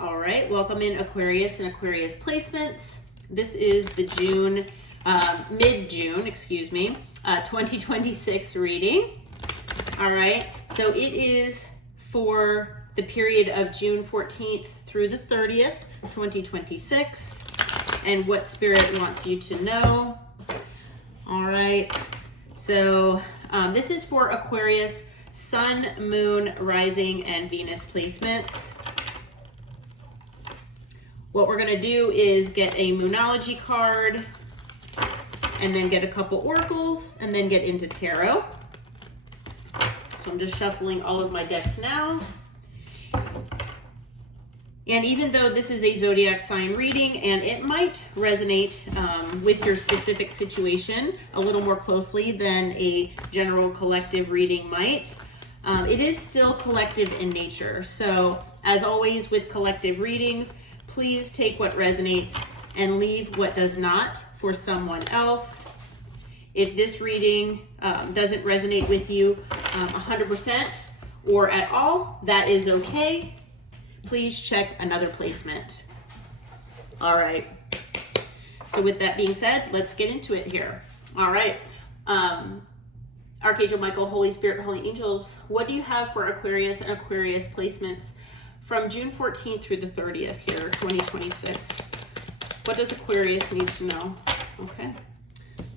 All right, welcome in Aquarius and Aquarius placements. This is the mid-June, 2026 reading. All right, so it is for the period of June 14th through the 30th, 2026, and what Spirit wants you to know. All right, so this is for Aquarius, Sun, Moon, Rising, and Venus placements. What we're going to do is get a Moonology card, and then get a couple oracles, and then get into tarot. So I'm just shuffling all of my decks now. And even though this is a zodiac sign reading, and it might resonate with your specific situation a little more closely than a general collective reading might, it is still collective in nature. So as always with collective readings, please take what resonates and leave what does not for someone else. If this reading doesn't resonate with you 100% or at all, that is okay. Please check another placement. All right. So with that being said, let's get into it here. All right. Archangel Michael, Holy Spirit, Holy Angels, what do you have for Aquarius and Aquarius placements from June 14th through the 30th here, 2026? What does Aquarius need to know? Okay,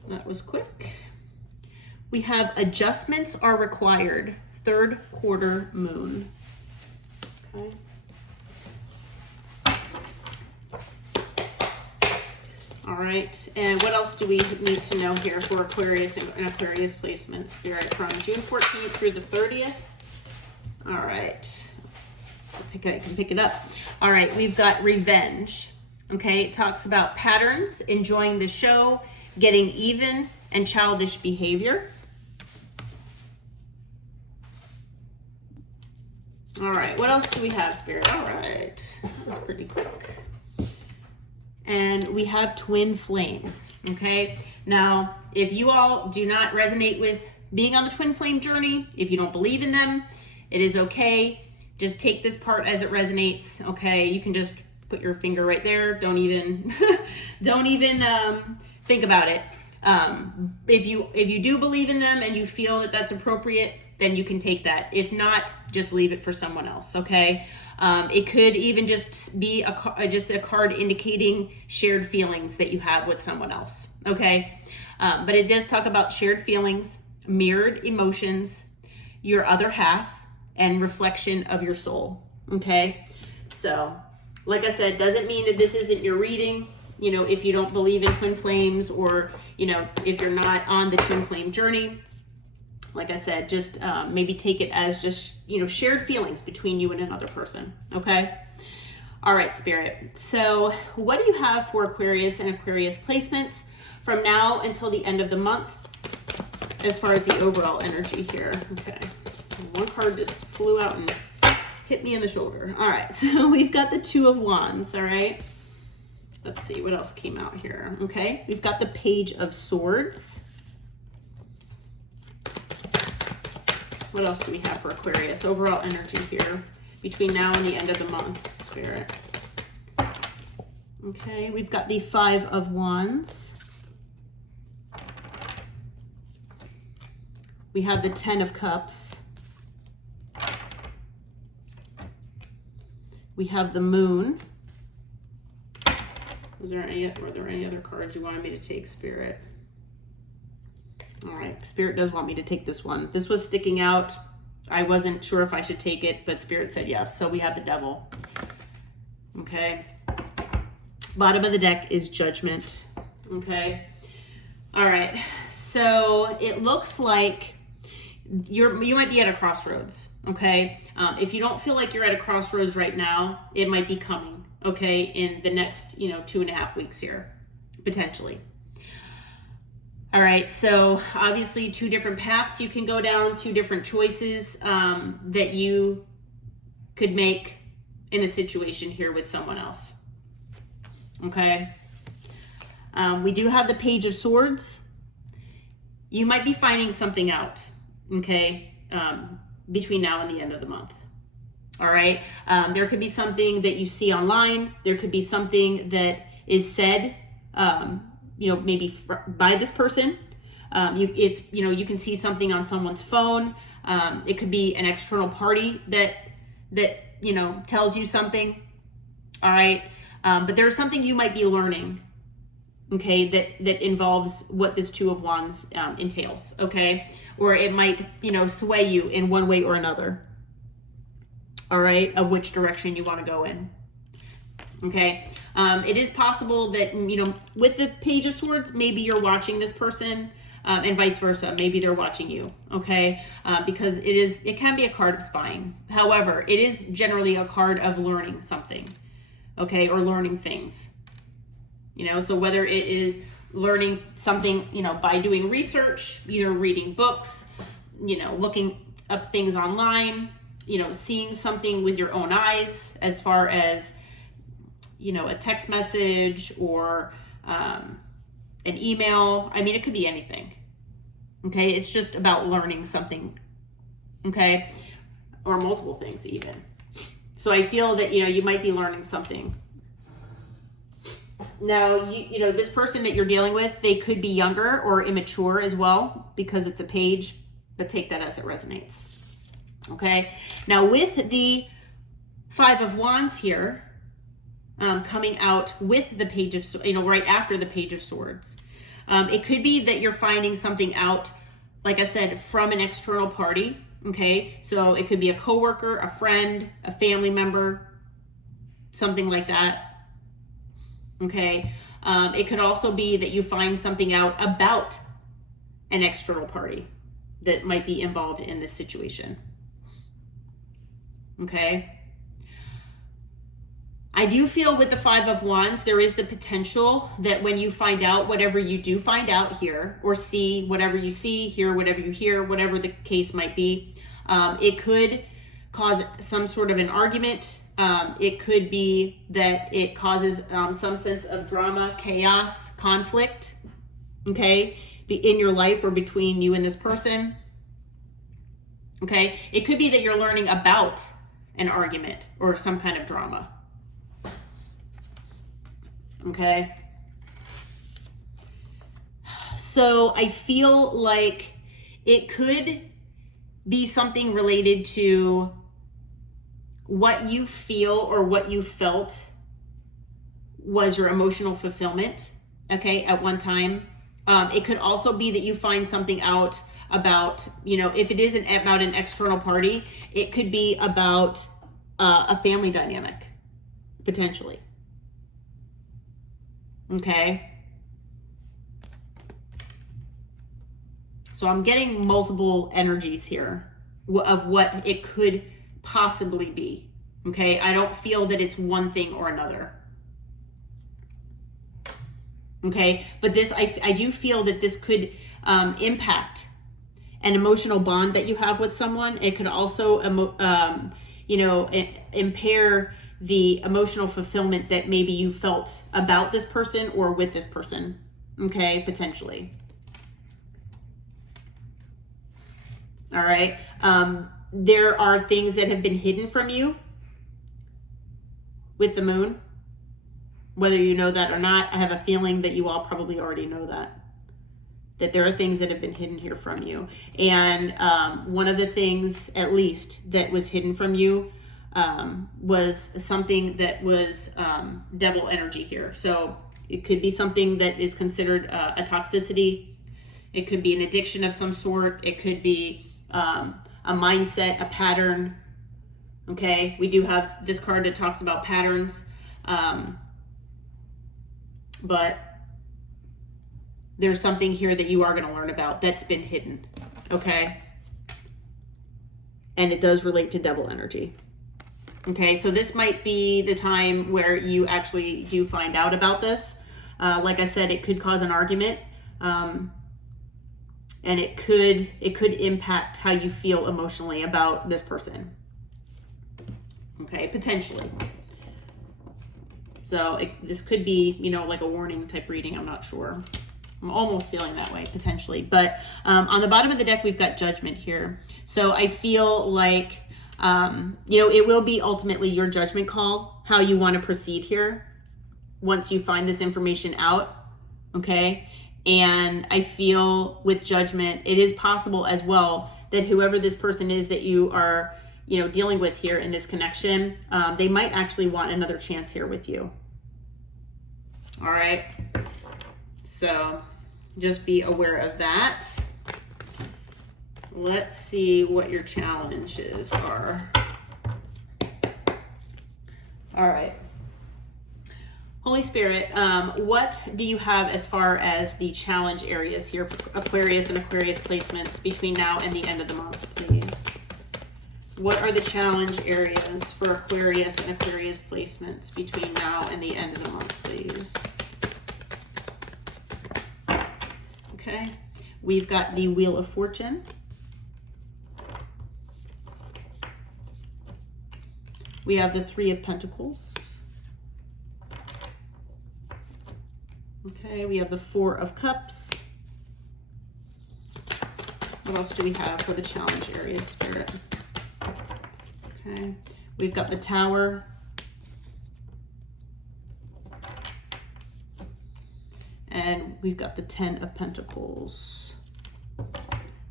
that was quick. We have adjustments are required, third quarter moon. Okay. All right, and what else do we need to know here for Aquarius and Aquarius placement, Spirit, from June 14th through the 30th? All right, I can pick it up. All right, we've got revenge. Okay, it talks about patterns, enjoying the show, getting even, and childish behavior. All right, what else do we have, Spirit? All right, that was pretty quick. And we have twin flames, okay? Now, if you all do not resonate with being on the twin flame journey, if you don't believe in them, it is okay. Just take this part as it resonates, okay? You can just put your finger right there. Don't even, think about it. If you do believe in them and you feel that that's appropriate, then you can take that. If not, just leave it for someone else, okay? It could even just be a card indicating shared feelings that you have with someone else, okay? But it does talk about shared feelings, mirrored emotions, your other half, and reflection of your soul, okay? So, like I said, doesn't mean that this isn't your reading. You know, if you don't believe in twin flames, or, you know, if you're not on the twin flame journey, like I said, just maybe take it as just, you know, shared feelings between you and another person, okay? All right, Spirit. So what do you have for Aquarius and Aquarius placements from now until the end of the month as far as the overall energy here? Okay, one card just flew out and hit me in the shoulder. All right, so we've got the Two of Wands, all right? Let's see what else came out here, okay? We've got the Page of Swords. What else do we have for Aquarius? Overall energy here between now and the end of the month, Spirit. Okay, we've got the Five of Wands. We have the Ten of Cups. We have the Moon. Were there any other cards you wanted me to take, Spirit? All right, Spirit does want me to take this one. This was sticking out. I wasn't sure if I should take it, but Spirit said yes. So we have the Devil. Okay. Bottom of the deck is Judgment. Okay. All right. So it looks like you might be at a crossroads. Okay. If you don't feel like you're at a crossroads right now, it might be coming. Okay, in the next 2.5 weeks here, potentially. All right, so obviously 2 different paths you can go down, 2 different choices that you could make in a situation here with someone else. Okay. We do have the Page of Swords. You might be finding something out, okay, between now and the end of the month. All right. There could be something that you see online. There could be something that is said, maybe by this person. You can see something on someone's phone. It could be an external party that tells you something. All right. But there's something you might be learning, okay, that involves what this Two of Wands entails, okay? Or it might, sway you in one way or another, all right, of which direction you want to go in, okay? It is possible that, with the Page of Swords, maybe you're watching this person, and vice versa. Maybe they're watching you, okay? Because it can be a card of spying. However, it is generally a card of learning something, okay, or learning things. So whether it is learning something, by doing research, either reading books, looking up things online, seeing something with your own eyes as far as, a text message or an email. I mean, it could be anything. Okay. It's just about learning something. Okay. Or multiple things even. So I feel that, you might be learning something. Now, this person that you're dealing with, they could be younger or immature as well because it's a page, but take that as it resonates. Okay. Now with the Five of Wands here, coming out with the Page of Swords, right after the Page of Swords, it could be that you're finding something out, like I said, from an external party. Okay. So it could be a coworker, a friend, a family member, something like that. Okay. It could also be that you find something out about an external party that might be involved in this situation. Okay. I do feel with the Five of Wands, there is the potential that when you find out whatever you do find out here, or see whatever you see, hear whatever you hear, whatever the case might be, it could cause some sort of an argument. It could be that it causes some sense of drama, chaos, conflict, okay, in your life or between you and this person, okay? It could be that you're learning about an argument or some kind of drama, okay? So I feel like it could be something related to what you feel or what you felt was your emotional fulfillment, okay, at one time. It could also be that you find something out about, if it isn't about an external party, it could be about a family dynamic, potentially. Okay. So I'm getting multiple energies here of what it could possibly be. Okay. I don't feel that it's one thing or another. Okay. But this, I do feel that this could impact an emotional bond that you have with someone. It could also, impair the emotional fulfillment that maybe you felt about this person or with this person. Okay. Potentially. All right. There are things that have been hidden from you with the moon, whether you know that or not. I have a feeling that you all probably already know that there are things that have been hidden here from you. And one of the things, at least, that was hidden from you was something that was devil energy here. So it could be something that is considered a toxicity. It could be an addiction of some sort. It could be a mindset, a pattern. Okay, we do have this card that talks about patterns, but there's something here that you are going to learn about that's been hidden. Okay, and it does relate to devil energy. Okay, so this might be the time where you actually do find out about this. Like I said, it could cause an argument. And it could impact how you feel emotionally about this person. Okay, potentially. So this could be, like a warning type reading. I'm not sure. I'm almost feeling that way, potentially. But on the bottom of the deck, we've got Judgment here. So I feel like It will be ultimately your judgment call, how you want to proceed here once you find this information out. Okay. And I feel with judgment, it is possible as well that whoever this person is that you are, dealing with here in this connection, they might actually want another chance here with you. All right. So just be aware of that. Let's see what your challenges are. All right. Holy Spirit, what do you have as far as the challenge areas here for Aquarius and Aquarius placements between now and the end of the month, please? What are the challenge areas for Aquarius and Aquarius placements between now and the end of the month, please? Okay. We've got the Wheel of Fortune. We have the Three of Pentacles. Okay, we have the Four of Cups. What else do we have for the challenge area, Spirit? Okay, we've got the Tower. And we've got the Ten of Pentacles. All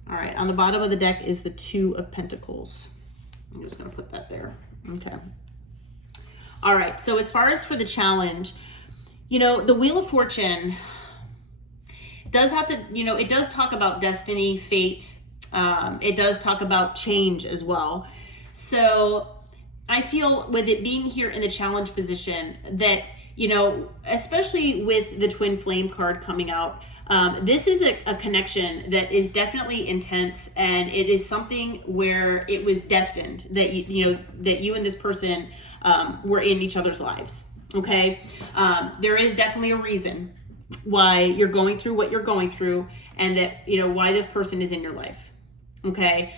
right, on the bottom of the deck is the Two of Pentacles. I'm just going to put that there. Okay. All right, so as far as for the challenge, the Wheel of Fortune does have to, it does talk about destiny, fate. It does talk about change as well. So I feel with it being here in the challenge position that, especially with the Twin Flame card coming out, this is a connection that is definitely intense, and it is something where it was destined that that you and this person were in each other's lives. Okay. There is definitely a reason why you're going through what you're going through, and that, why this person is in your life. Okay.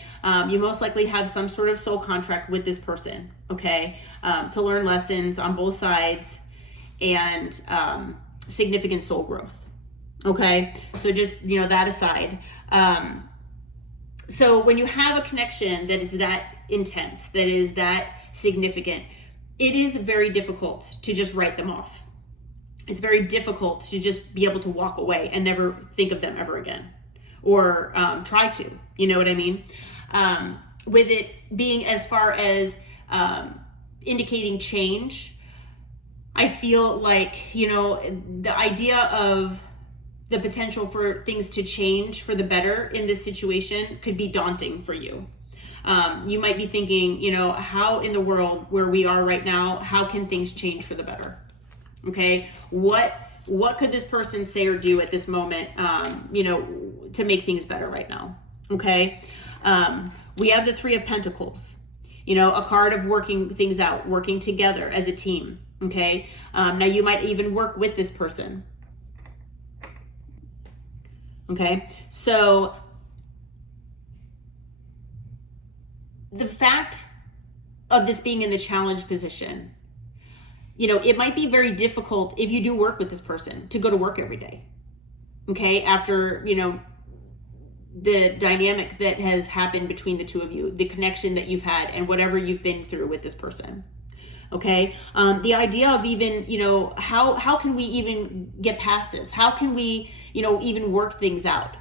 You most likely have some sort of soul contract with this person. Okay. To learn lessons on both sides and, significant soul growth. Okay. So just, that aside. So when you have a connection that is that intense, that is that significant, it is very difficult to just write them off. It's very difficult to just be able to walk away and never think of them ever again, or try to, you know what I mean? With it being as far as indicating change, I feel like, the idea of the potential for things to change for the better in this situation could be daunting for you. You might be thinking, how in the world where we are right now, how can things change for the better? Okay. What could this person say or do at this moment, to make things better right now? Okay. We have the Three of Pentacles, a card of working things out, working together as a team. Okay. Now you might even work with this person. Okay. So the fact of this being in the challenge position, it might be very difficult if you do work with this person to go to work every day. Okay. After, the dynamic that has happened between the two of you, the connection that you've had, and whatever you've been through with this person. Okay. The idea of even, how can we even get past this? How can we, even work things out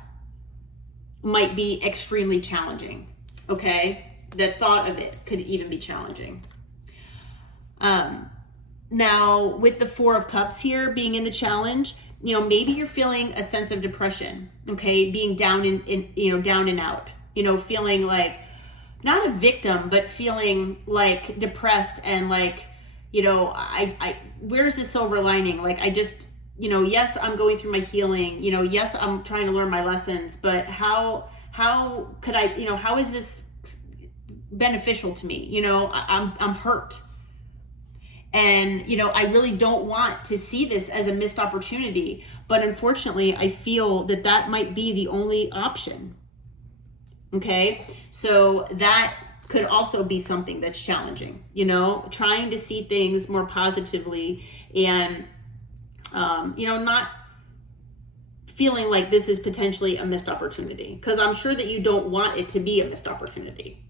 might be extremely challenging. Okay. The thought of it could even be challenging. Now with the Four of Cups here being in the challenge, maybe you're feeling a sense of depression. Okay. Being down down and out, feeling like not a victim, but feeling like depressed and like, where's the silver lining? Like, I just, yes, I'm going through my healing, yes, I'm trying to learn my lessons, but how could I, how is this beneficial to me? I'm hurt. And, I really don't want to see this as a missed opportunity, but unfortunately I feel that might be the only option. Okay. So that could also be something that's challenging, trying to see things more positively and, not feeling like this is potentially a missed opportunity, because I'm sure that you don't want it to be a missed opportunity.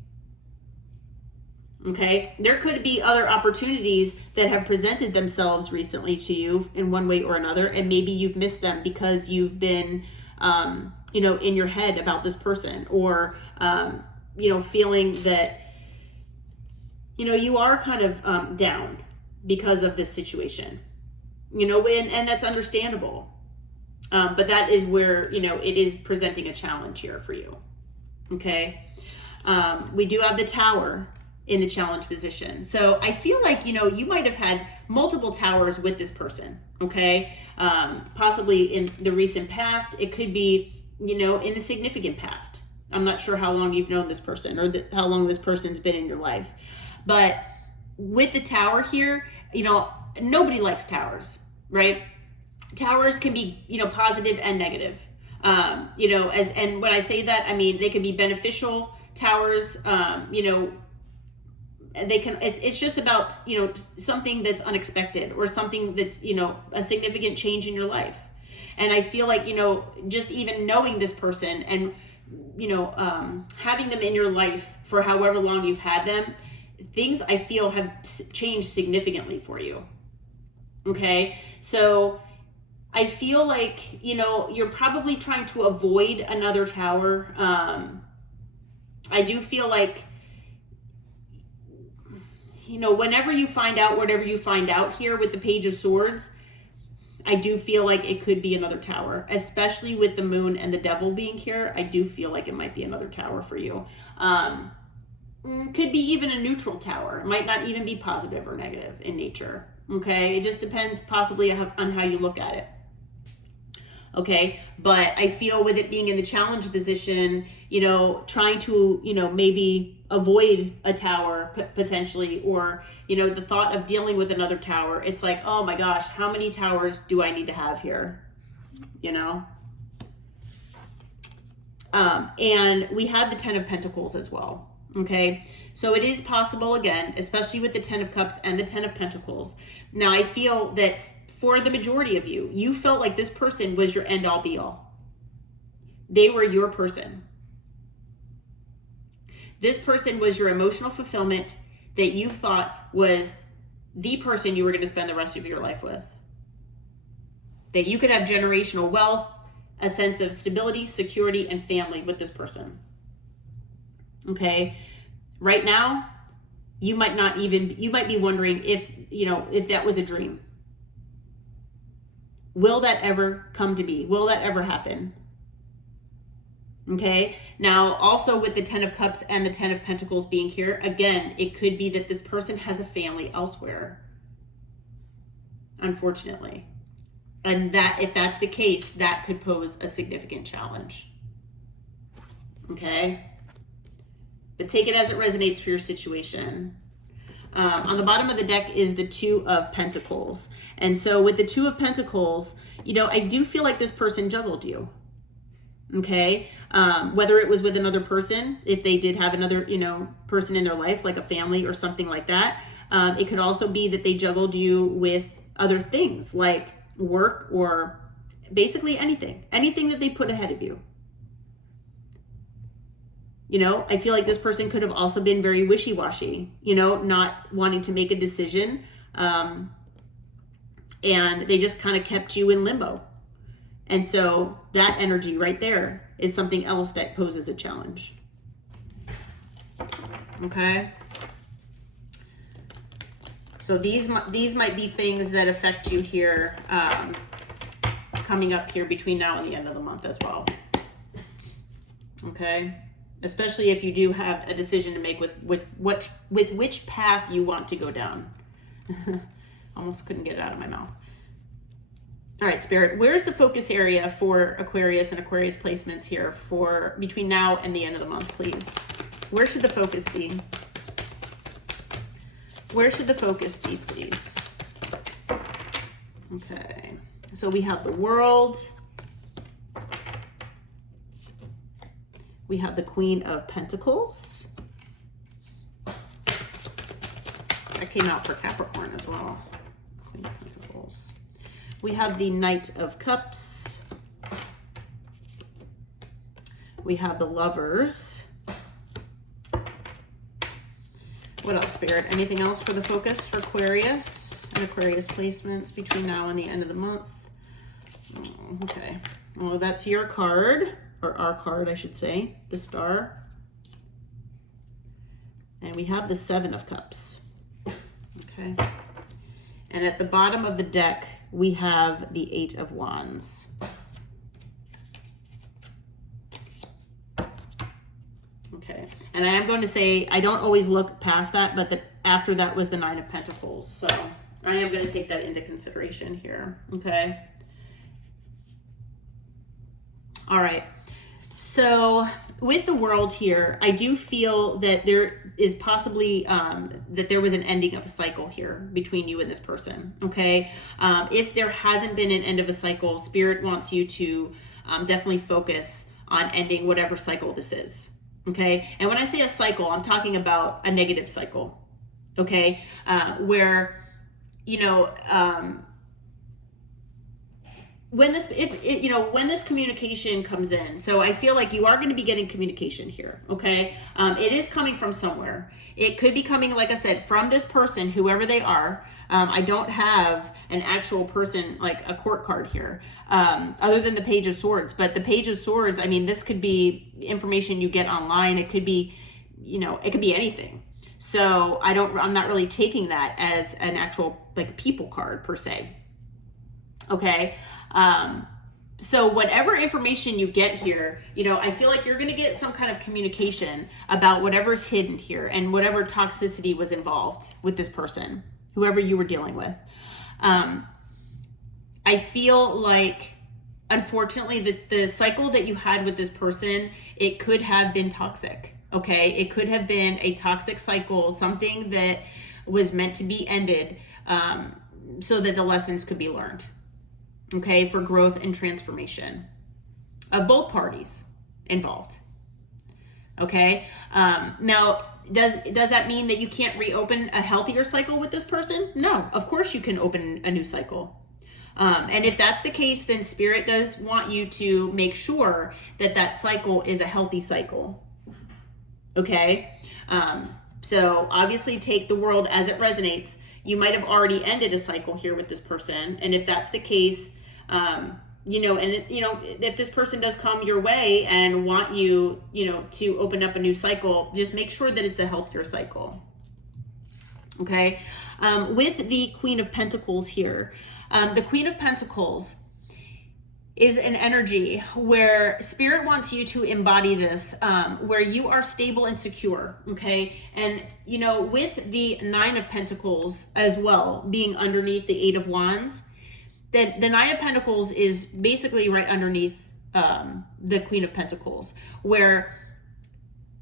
Okay, there could be other opportunities that have presented themselves recently to you in one way or another, and maybe you've missed them because you've been, in your head about this person, or, feeling that, you are kind of down because of this situation, and that's understandable. But that is where, it is presenting a challenge here for you. Okay. We do have the Tower in the challenge position. So I feel like, you might have had multiple towers with this person. Okay. Possibly in the recent past. It could be, in the significant past. I'm not sure how long you've known this person, or how long this person's been in your life. But with the Tower here, nobody likes towers, right? Towers can be, positive and negative. And when I say that, I mean, they can be beneficial towers, they can, it's just about, something that's unexpected, or something that's, a significant change in your life. And I feel like, just even knowing this person and, having them in your life for however long you've had them, things I feel have changed significantly for you. Okay. So I feel like, you're probably trying to avoid another tower. I do feel like, whenever you find out whatever you find out here with the Page of Swords, I do feel like it could be another tower, especially with the Moon and the Devil being here. I do feel like it might be another tower for you. Could be even a neutral tower. It might not even be positive or negative in nature. Okay. It just depends possibly on how you look at it. Okay. But I feel with it being in the challenge position, trying to, maybe avoid a tower potentially, or, the thought of dealing with another tower. It's like, oh my gosh, how many towers do I need to have here? And we have the Ten of Pentacles as well. Okay. So it is possible, again, especially with the Ten of Cups and the Ten of Pentacles. Now I feel that for the majority of you, you felt like this person was your end all be all. They were your person. This person was your emotional fulfillment that you thought was the person you were going to spend the rest of your life with. That you could have generational wealth, a sense of stability, security, and family with this person. Okay. Right now, you might be wondering if that was a dream. Will that ever come to be? Will that ever happen? Okay. Now, also with the Ten of Cups and the Ten of Pentacles being here, again, it could be that this person has a family elsewhere. Unfortunately. And that, if that's the case, that could pose a significant challenge. Okay. But take it as it resonates for your situation. On the bottom of the deck is the Two of Pentacles. And so with the Two of Pentacles, I do feel like this person juggled you. Okay. Whether it was with another person, if they did have another, person in their life, like a family or something like that. It could also be that they juggled you with other things like work, or basically anything that they put ahead of you. I feel like this person could have also been very wishy-washy, not wanting to make a decision. And they just kind of kept you in limbo. And so that energy right there is something else that poses a challenge. Okay. So these might be things that affect you here, coming up here between now and the end of the month as well. Okay. Especially if you do have a decision to make with which path you want to go down. Almost couldn't get it out of my mouth. All right, Spirit, where's the focus area for Aquarius and Aquarius placements here for between now and the end of the month, please? Where should the focus be? Where should the focus be, please? Okay, so we have the World. We have the Queen of Pentacles. That came out for Capricorn as well. Queen of Pentacles. We have the Knight of Cups. We have the Lovers. What else, Spirit? Anything else for the focus for Aquarius and Aquarius placements between now and the end of the month? Oh, okay. Well, that's your card, or our card, I should say, the Star. And we have the Seven of Cups. Okay. And at the bottom of the deck, we have the Eight of Wands. Okay. And I am going to say, I don't always look past that, but after that was the Nine of Pentacles. So I am going to take that into consideration here. Okay. All right. So with the World here, I do feel that there is possibly that there was an ending of a cycle here between you and this person. Okay. If there hasn't been an end of a cycle, Spirit wants you to definitely focus on ending whatever cycle this is. Okay. And when I say a cycle, I'm talking about a negative cycle. Okay. Where, you know, when this communication comes in, so I feel like you are going to be getting communication here. Okay. It is coming from somewhere. It could be coming, like I said, from this person, whoever they are. I don't have an actual person, like a court card here, other than the Page of Swords. But the Page of Swords, I mean, this could be information you get online. It could be, you know, it could be anything. So I'm not really taking that as an actual like people card per se. Okay. So whatever information you get here, you know, I feel like you're going to get some kind of communication about whatever's hidden here and whatever toxicity was involved with this person, whoever you were dealing with. I feel like, unfortunately, the cycle that you had with this person, it could have been toxic. Okay. It could have been a toxic cycle, something that was meant to be ended, so that the lessons could be learned. Okay, for growth and transformation of both parties involved. Okay, now does that mean that you can't reopen a healthier cycle with this person? No, of course you can open a new cycle. And if that's the case, then Spirit does want you to make sure that that cycle is a healthy cycle. Okay, so obviously take the World as it resonates. You might have already ended a cycle here with this person, and if that's the case, you know, and you know, if this person does come your way and want you, you know, to open up a new cycle, just make sure that it's a healthier cycle. Okay. With the Queen of Pentacles here, the Queen of Pentacles is an energy where Spirit wants you to embody this, where you are stable and secure. Okay. And, you know, with the Nine of Pentacles as well, being underneath the Eight of Wands, that the Nine of Pentacles is basically right underneath the Queen of Pentacles, where,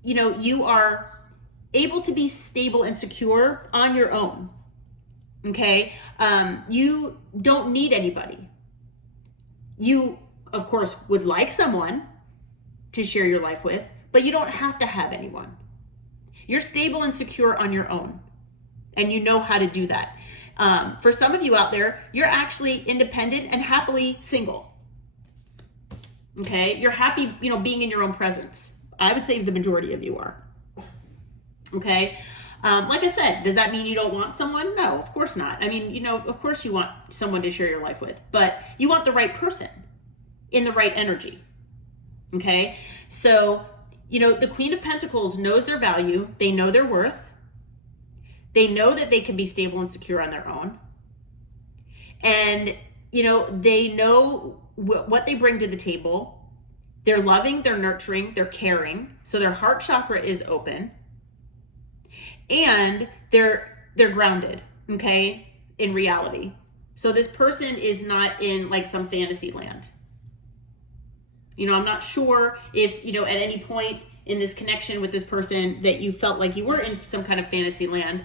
you know, you are able to be stable and secure on your own. Okay. You don't need anybody. You, of course, would like someone to share your life with, but you don't have to have anyone. You're stable and secure on your own, and you know how to do that. For some of you out there, you're actually independent and happily single. Okay? You're happy, you know, being in your own presence. I would say the majority of you are. Okay? Like I said, does that mean you don't want someone? No, of course not. I mean, you know, of course you want someone to share your life with, but you want the right person in the right energy. Okay? So, you know, the Queen of Pentacles knows their value. They know their worth. They know that they can be stable and secure on their own. And, you know, they know what they bring to the table. They're loving, they're nurturing, they're caring. So their heart chakra is open. And they're grounded, okay, in reality. So this person is not in like some fantasy land. You know, I'm not sure if, you know, at any point in this connection with this person that you felt like you were in some kind of fantasy land,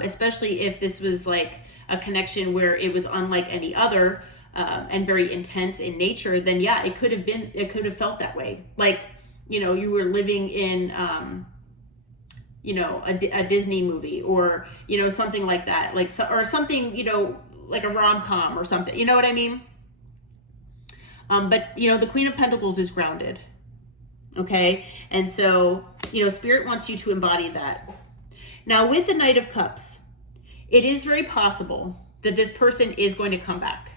especially if this was like a connection where it was unlike any other, and very intense in nature, then yeah, it could have felt that way. Like, you know, you were living in, you know, a Disney movie, or, you know, something like that, like, or something, you know, like a rom-com or something, you know what I mean? But, you know, the Queen of Pentacles is grounded. Okay. And so, you know, Spirit wants you to embody that. Now, with the Knight of Cups, it is very possible that this person is going to come back.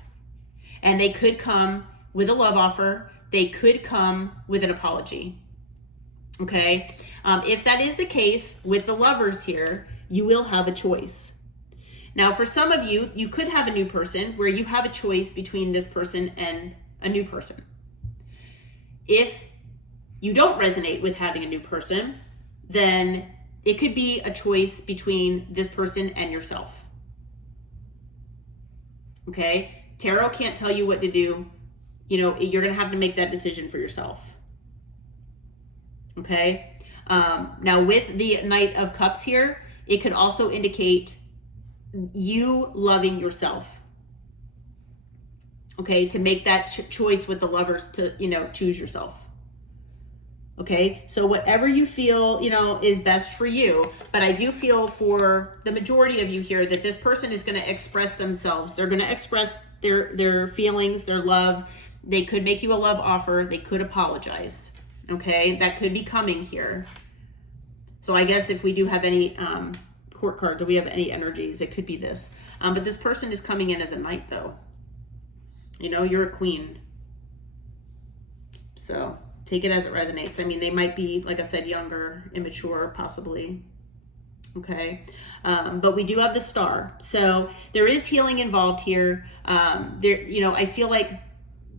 And they could come with a love offer. They could come with an apology. Okay? If that is the case with the Lovers here, you will have a choice. Now, for some of you, you could have a new person where you have a choice between this person and a new person. If you don't resonate with having a new person, then it could be a choice between this person and yourself. Okay? Tarot can't tell you what to do. You know, you're going to have to make that decision for yourself. Okay? Now, with the Knight of Cups here, it could also indicate you loving yourself. Okay? To make that choice with the Lovers to, you know, choose yourself. Okay, so whatever you feel, you know, is best for you. But I do feel for the majority of you here that this person is going to express themselves. They're going to express their feelings, their love. They could make you a love offer. They could apologize. Okay, that could be coming here. So I guess if we do have any court cards, or we have any energies, it could be this. But this person is coming in as a knight, though. You know, you're a queen. So take it as it resonates. I mean, they might be, like I said, younger, immature, possibly. Okay. But we do have the Star. So there is healing involved here. You know, I feel like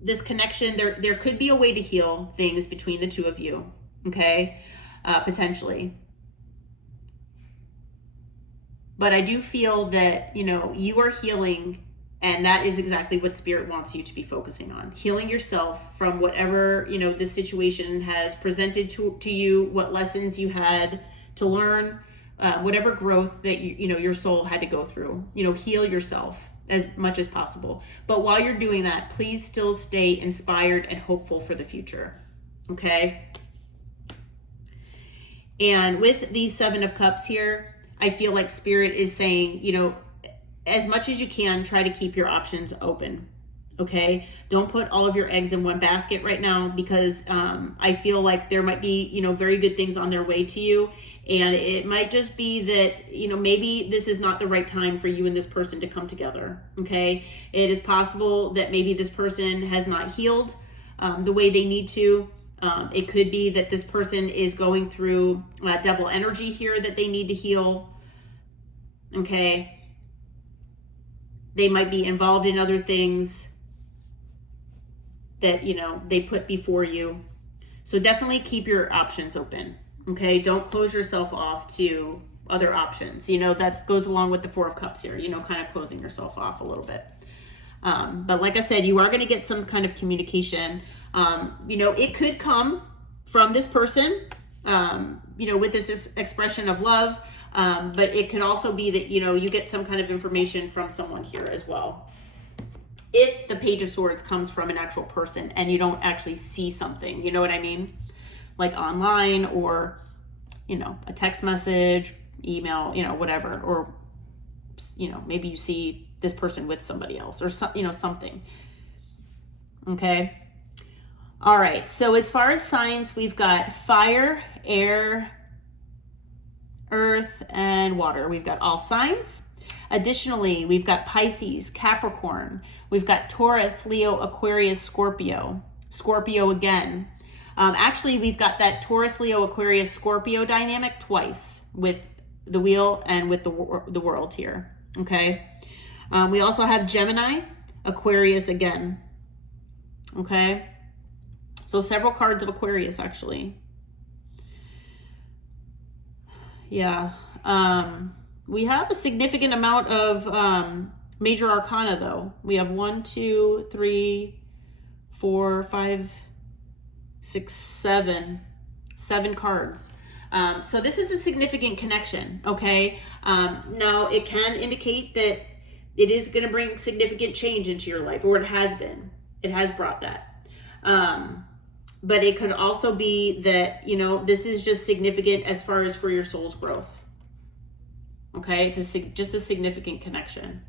this connection, there could be a way to heal things between the two of you. Okay. Potentially. But I do feel that, you know, you are healing. And that is exactly what Spirit wants you to be focusing on. Healing yourself from whatever, you know, this situation has presented to you, what lessons you had to learn, whatever growth that, you know, your soul had to go through. You know, heal yourself as much as possible. But while you're doing that, please still stay inspired and hopeful for the future. Okay? And with the Seven of Cups here, I feel like Spirit is saying, you know, as much as you can, try to keep your options open. Okay? Don't put all of your eggs in one basket right now, because I feel like there might be, you know, very good things on their way to you. And it might just be that, you know, maybe this is not the right time for you and this person to come together. Okay? It is possible that maybe this person has not healed the way they need to. It could be that this person is going through devil energy here that they need to heal. Okay? They might be involved in other things that, you know, they put before you. So definitely keep your options open. Okay? Don't close yourself off to other options. You know, that goes along with the Four of Cups here, you know, kind of closing yourself off a little bit. But like I said, you are going to get some kind of communication. You know, it could come from this person, you know, with this expression of love. But it could also be that, you know, you get some kind of information from someone here as well. If the Page of Swords comes from an actual person and you don't actually see something, you know what I mean? Like online, or, you know, a text message, email, you know, whatever. Or, you know, maybe you see this person with somebody else, or you know, something. Okay. All right. So as far as signs, we've got fire, air, earth, and water. We've got all signs. Additionally, we've got Pisces, Capricorn. We've got Taurus, Leo, Aquarius, Scorpio. Scorpio again. Actually, we've got that Taurus, Leo, Aquarius, Scorpio dynamic twice, with the wheel and with the world here. Okay. We also have Gemini, Aquarius again. Okay. So several cards of Aquarius, actually. Yeah. We have a significant amount of major arcana, though. We have 1, 2, 3, 4, 5, 6, 7. 7 cards. So this is a significant connection, okay? Now, it can indicate that it is going to bring significant change into your life, or it has been. It has brought that. But it could also be that, you know, this is just significant as far as for your soul's growth. Okay, it's just a significant connection.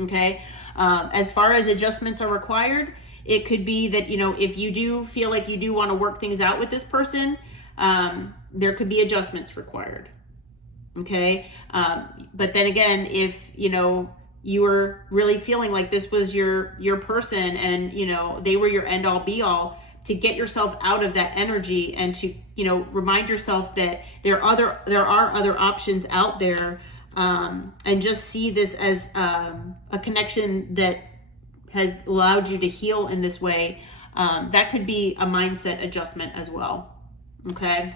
Okay, as far as adjustments are required, it could be that, you know, if you do feel like you do want to work things out with this person, there could be adjustments required. Okay. But then again, if, you know, you were really feeling like this was your person and, you know, they were your end all be all, to get yourself out of that energy and to, you know, remind yourself that there are other options out there, and just see this as a connection that has allowed you to heal in this way. That could be a mindset adjustment as well. Okay.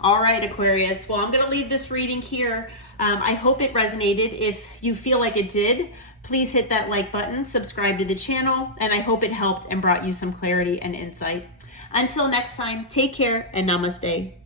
All right, Aquarius. Well, I'm going to leave this reading here. I hope it resonated. If you feel like it did, please hit that like button, subscribe to the channel, and I hope it helped and brought you some clarity and insight. Until next time, take care and namaste.